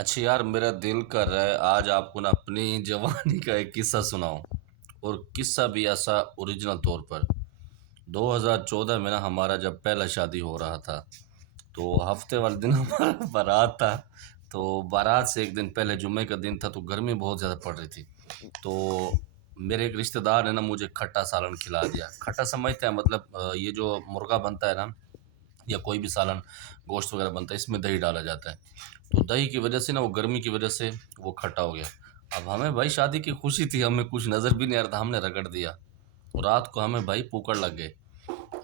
اچھا یار، میرا دل کر رہا ہے آج آپ کو نا اپنی جوانی کا ایک قصہ سناؤں، اور قصہ بھی ایسا اوریجنل طور پر 2014 میں نا ہمارا جب پہلا شادی ہو رہا تھا، تو ہفتے والے دن ہمارا بارات تھا۔ تو بارات سے ایک دن پہلے جمعے کا دن تھا، تو گرمی بہت زیادہ پڑ رہی تھی۔ تو میرے ایک رشتہ دار نے نا مجھے کھٹا سالن کھلا دیا۔ کھٹا سمجھتے ہیں مطلب یہ جو مرغا بنتا ہے نا، یا کوئی بھی سالن گوشت وغیرہ بنتا ہے، اس میں دہی ڈالا جاتا ہے۔ تو دہی کی وجہ سے نا، وہ گرمی کی وجہ سے وہ کھٹا ہو گیا۔ اب ہمیں بھائی شادی کی خوشی تھی، ہمیں کچھ نظر بھی نہیں آ رہا تھا، ہم نے رگڑ دیا۔ اور رات کو ہمیں بھائی پوکڑ لگ گئے۔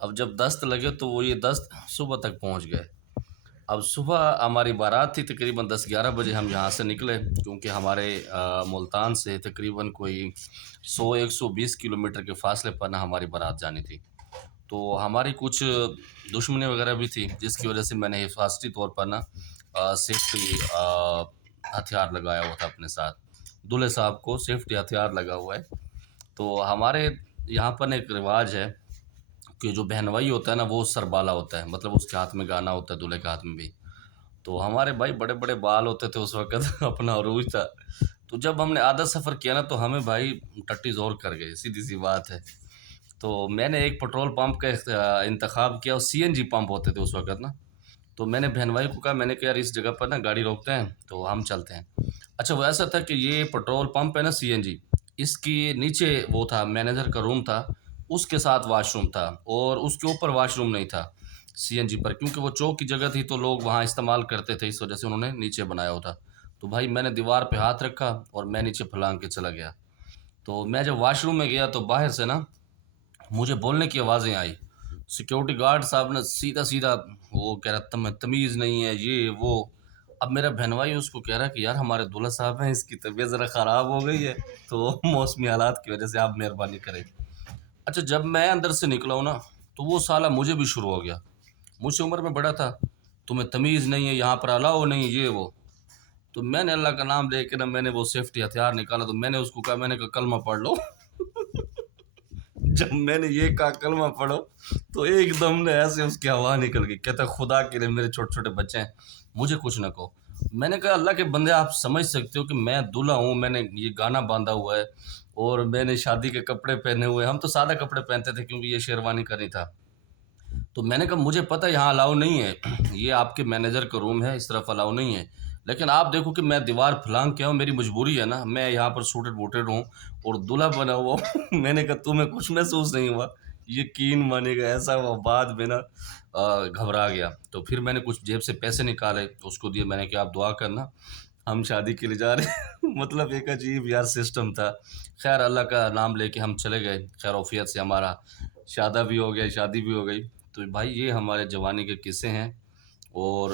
اب جب دست لگے تو وہ یہ دست صبح تک پہنچ گئے۔ اب صبح ہماری بارات تھی، تقریباً 10-11 بجے ہم یہاں سے نکلے، کیونکہ ہمارے ملتان سے تقریباً کوئی 100-120 کلومیٹر کے فاصلے پر نا ہماری بارات جانی تھی۔ تو ہماری کچھ دشمنی وغیرہ بھی تھی، جس کی وجہ سے میں نے حفاظتی طور پر نا سیفٹی ہتھیار لگایا ہوا تھا اپنے ساتھ۔ دولہے صاحب کو سیفٹی ہتھیار لگا ہوا ہے۔ تو ہمارے یہاں پر ایک رواج ہے کہ جو بہنوئی ہوتا ہے نا، وہ سربالا ہوتا ہے، مطلب اس کے ہاتھ میں گانا ہوتا ہے، دولہے کے ہاتھ میں بھی۔ تو ہمارے بھائی بڑے بڑے بال ہوتے تھے اس وقت اپنا عروج تھا۔ تو جب ہم نے آدھا سفر کیا نا، تو ہمیں بھائی ٹٹی زور کر گئی، سیدھی سی بات ہے۔ تو میں نے ایک پٹرول پمپ کا انتخاب کیا، اور CNG پمپ ہوتے تھے اس وقت نا۔ تو میں نے بہن بھائی کو کہا، میں نے کہا یار اس جگہ پر نا گاڑی روکتے ہیں تو ہم چلتے ہیں۔ اچھا وہ ایسا تھا کہ یہ پٹرول پمپ ہے نا CNG، اس کی نیچے وہ تھا مینیجر کا روم تھا، اس کے ساتھ واش روم تھا، اور اس کے اوپر واش روم نہیں تھا CNG پر، کیونکہ وہ چوک کی جگہ تھی تو لوگ وہاں استعمال کرتے تھے، اس وجہ سے انہوں نے نیچے بنایا ہوا تھا۔ تو بھائی میں نے دیوار پہ ہاتھ رکھا اور میں نیچے پھلانگ کے چلا گیا۔ تو میں جب واش روم میں گیا تو باہر سے نا مجھے بولنے کی آوازیں آئی۔ سیکیورٹی گارڈ صاحب نے سیدھا سیدھا وہ کہہ رہا تمہیں تمیز نہیں ہے، یہ وہ۔ اب میرا بہن بھائی اس کو کہہ رہا ہے کہ یار ہمارے دولہا صاحب ہیں، اس کی طبیعت ذرا خراب ہو گئی ہے، تو موسمی حالات کی وجہ سے آپ مہربانی کریں۔ اچھا جب میں اندر سے نکلا ہوں نا، تو وہ سالہ مجھے بھی شروع ہو گیا، مجھ سے عمر میں بڑا تھا، تمہیں تمیز نہیں ہے، یہاں پر الاؤ نہیں، یہ وہ۔ تو میں نے اللہ کا نام لے کے نا، میں نے وہ سیفٹی ہتھیار نکالا، تو میں نے اس کو کہا، میں نے کہا کلمہ پڑھ لو۔ جب میں نے یہ کہا کلمہ پڑھو، تو ایک دم نے ایسے اس کی ہوا نکل گئی، کہتا خدا کے لیے میرے چھوٹے چھوٹے بچے ہیں، مجھے کچھ نہ کہو۔ میں نے کہا اللہ کے بندے، آپ سمجھ سکتے ہو کہ میں دلہا ہوں، میں نے یہ گانا باندھا ہوا ہے، اور میں نے شادی کے کپڑے پہنے ہوئے، ہم تو سادہ کپڑے پہنتے تھے کیونکہ یہ شیروانی کا نہیں تھا۔ تو میں نے کہا مجھے پتہ یہاں الاؤ نہیں ہے، یہ آپ کے مینیجر کا روم ہے، اس طرف الاؤ نہیں ہے، لیکن آپ دیکھو کہ میں دیوار پھلانگ کے ہوں، میری مجبوری ہے نا، میں یہاں پر سوٹڈ بوٹڈ ہوں اور دلہا بنا ہوا ہوں۔ میں نے کہا تمہیں کچھ محسوس نہیں ہوا؟ یقین مانے گا ایسا وہ بعد میں نا گھبرا گیا۔ تو پھر میں نے کچھ جیب سے پیسے نکالے، اس کو دیے، میں نے کہا آپ دعا کرنا، ہم شادی کے لیے جا رہے ہیں۔ مطلب ایک عجیب یار سسٹم تھا۔ خیر اللہ کا نام لے کے ہم چلے گئے، خیر وفیت سے ہمارا شادہ بھی ہو گیا، شادی بھی ہو گئی۔ تو بھائی یہ ہمارے جوانی کے قصے ہیں، اور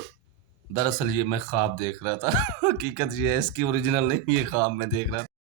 دراصل یہ میں خواب دیکھ رہا تھا۔ حقیقت یہ ہے، اس کی اوریجنل نہیں، یہ خواب میں دیکھ رہا تھا۔